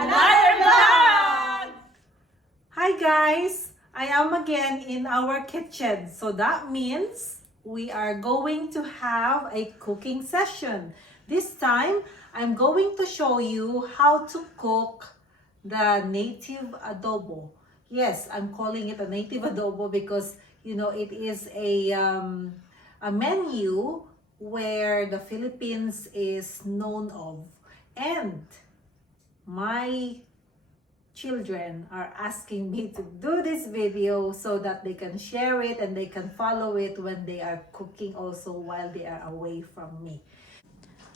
another vlog! Hi guys! I am again in our kitchen. So that means we are going to have a cooking session. This time, I'm going to show you how to cook the native adobo. Yes, I'm calling it a native adobo because, you know, it is a menu where the Philippines is known of. And my children are asking me to do this video so that they can share it and they can follow it when they are cooking also while they are away from me.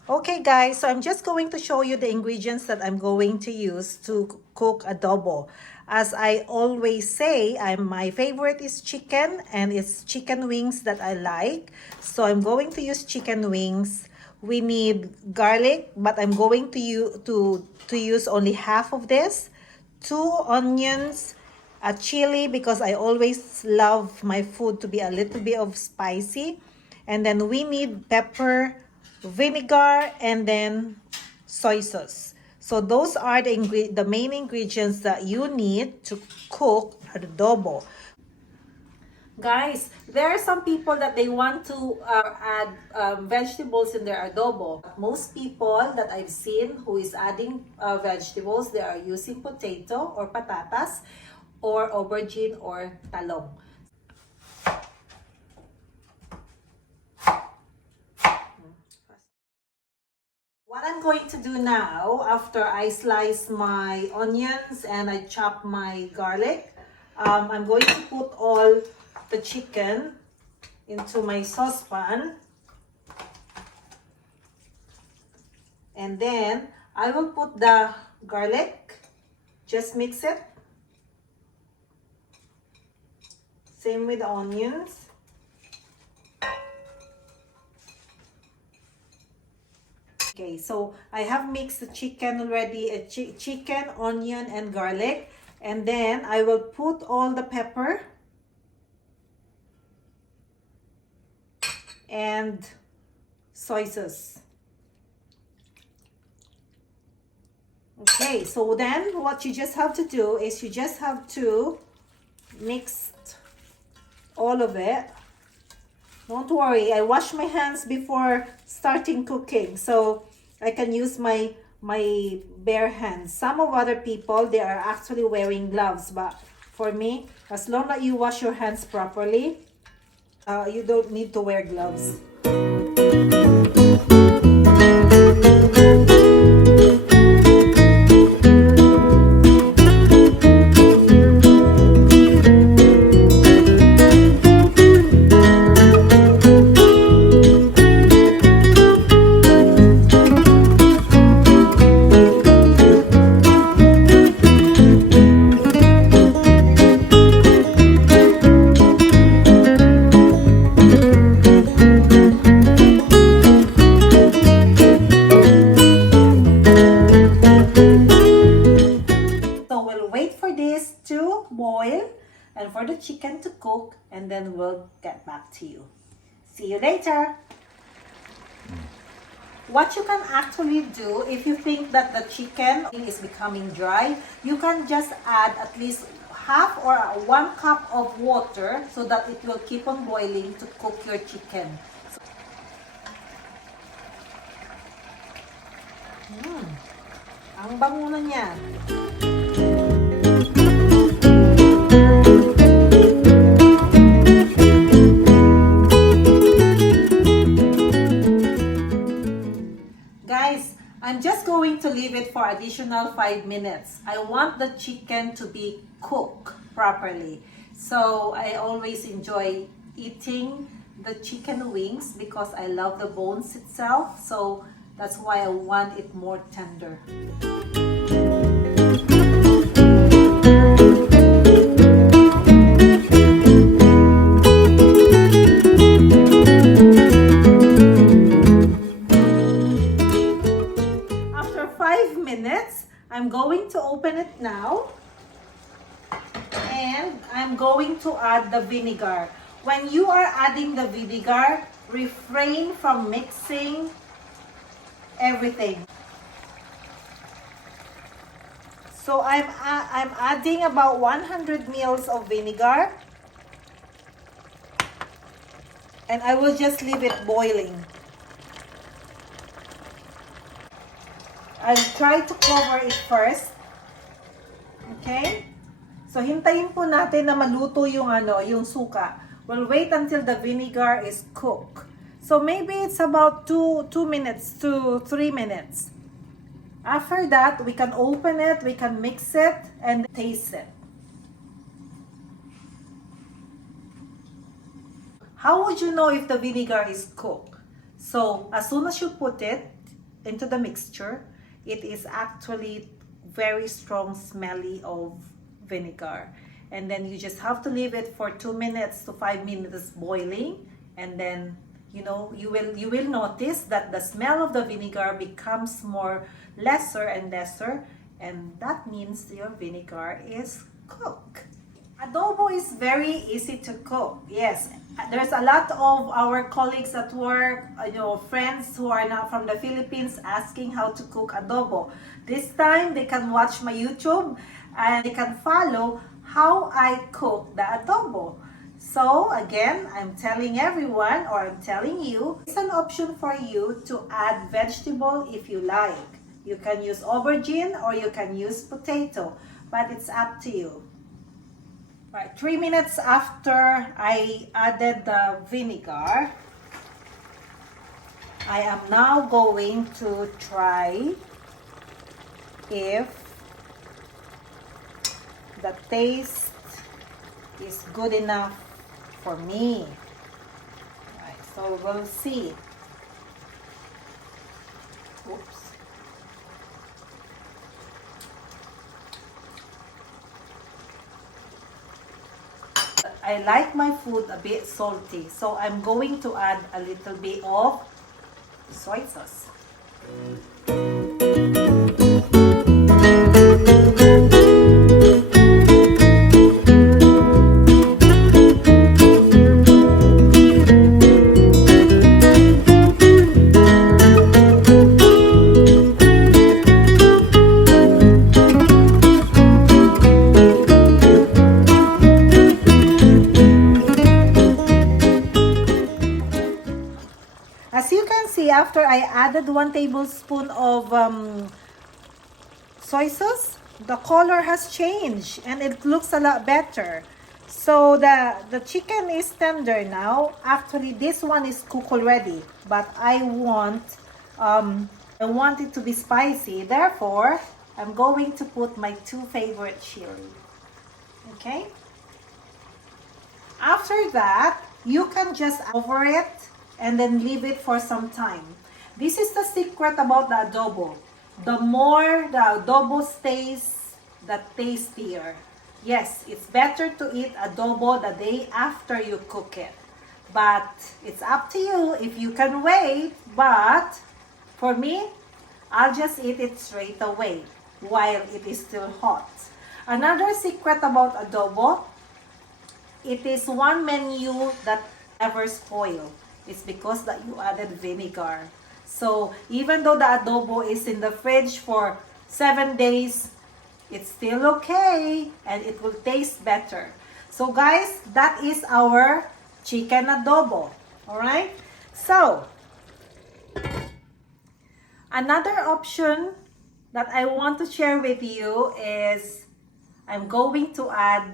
Okay guys, so I'm just going to show you the ingredients that I'm going to use to cook adobo. As I always say, my favorite is chicken, and it's chicken wings that I like. So I'm going to use chicken wings. We need garlic, but I'm going to use only half of this. 2 onions, a chili because I always love my food to be a little bit of spicy. And then we need pepper, vinegar, and then soy sauce. So those are the main ingredients that you need to cook adobo. Guys, there are some people that they want to add vegetables in their adobo. Most people that I've seen who is adding vegetables, they are using potato or patatas or aubergine or talong. What I'm going to do now, after I slice my onions and I chop my garlic, I'm going to put all the chicken into my saucepan, and then I will put the garlic, just mix it, same with the onions. Okay, so I have mixed the chicken already, chicken, onion, and garlic. And then I will put all the pepper and soy sauce. Okay, so then what you just have to do is you just have to mix all of it. Don't worry, I wash my hands before starting cooking, so I can use my bare hands. Some of other people, they are actually wearing gloves, but for me, as long as you wash your hands properly, you don't need to wear gloves. Boil and for the chicken to cook, and then we'll get back to you. See you later. What you can actually do, if you think that the chicken is becoming dry, you can just add at least half or 1 cup of water so that it will keep on boiling to cook your chicken. Ang bango na niya. I'm just going to leave it for additional 5 minutes. I want the chicken to be cooked properly. So I always enjoy eating the chicken wings because I love the bones itself. So that's why I want it more tender. I'm going to open it now, and I'm going to add the vinegar. When you are adding the vinegar, refrain from mixing everything. So I'm adding about 100 ml of vinegar. And I will just leave it boiling. I'll try to cover it first. Okay? So hintayin po natin na maluto yung yung suka. We'll wait until the vinegar is cooked. So maybe it's about 2 minutes to 3 minutes. After that, we can open it, we can mix it, and taste it. How would you know if the vinegar is cooked? So, as soon as you put it into the mixture, it is actually very strong smelly of vinegar. And then you just have to leave it for 2 minutes to 5 minutes boiling. And then, you will notice that the smell of the vinegar becomes lesser and lesser. And that means your vinegar is cooked. Adobo is very easy to cook. Yes, there's a lot of our colleagues at work, friends who are not from the Philippines asking how to cook adobo. This time they can watch my YouTube and they can follow how I cook the adobo. So again, I'm telling everyone, or I'm telling you, it's an option for you to add vegetable if you like. You can use aubergine or you can use potato, but it's up to you. Right, 3 minutes after I added the vinegar, I am now going to try if the taste is good enough for me. Right, so we'll see. Oops. I like my food a bit salty, so I'm going to add a little bit of soy sauce. As you can see, after I added 1 tablespoon of soy sauce, the color has changed and it looks a lot better. So the chicken is tender now. Actually, this one is cooked already, but I want it to be spicy. Therefore, I'm going to put my 2 favorite chili. Okay? After that, you can just over it and then leave it for some time. This is the secret about the adobo. The more the adobo stays, the tastier. Yes, it's better to eat adobo the day after you cook it. But it's up to you if you can wait. But for me, I'll just eat it straight away while it is still hot. Another secret about adobo, it is one menu that never spoils. It's because that you added vinegar. So even though the adobo is in the fridge for 7 days, it's still okay and it will taste better. So guys, that is our chicken adobo. Alright? So, another option that I want to share with you is I'm going to add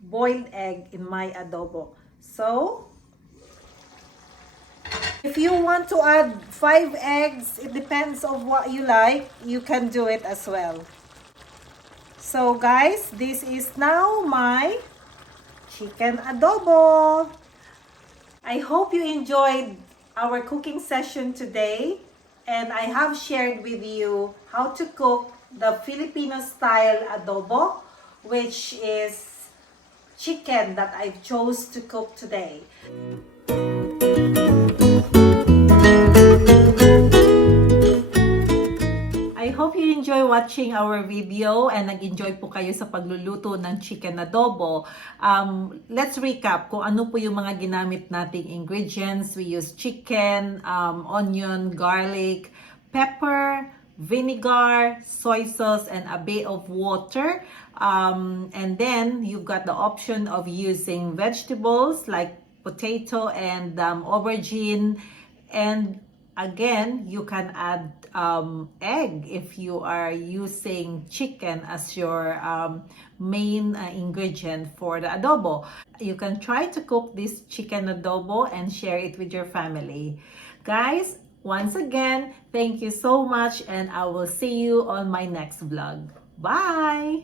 boiled egg in my adobo. So, if you want to add 5 eggs, it depends on what you like. You can do it as well. So guys, this is now my chicken adobo. I hope you enjoyed our cooking session today. And I have shared with you how to cook the Filipino style adobo, which is chicken that I've chose to cook today. I hope you enjoy watching our video and nag-enjoy po kayo sa pagluluto ng chicken adobo. Let's recap kung ano po yung mga ginamit nating ingredients. We use chicken, onion, garlic, pepper, vinegar, soy sauce, and a bit of water. And then you've got the option of using vegetables like potato and aubergine. And again, you can add egg if you are using chicken as your main ingredient for the adobo. You can try to cook this chicken adobo and share it with your family. Guys, once again, thank you so much, and I will see you on my next vlog. Bye!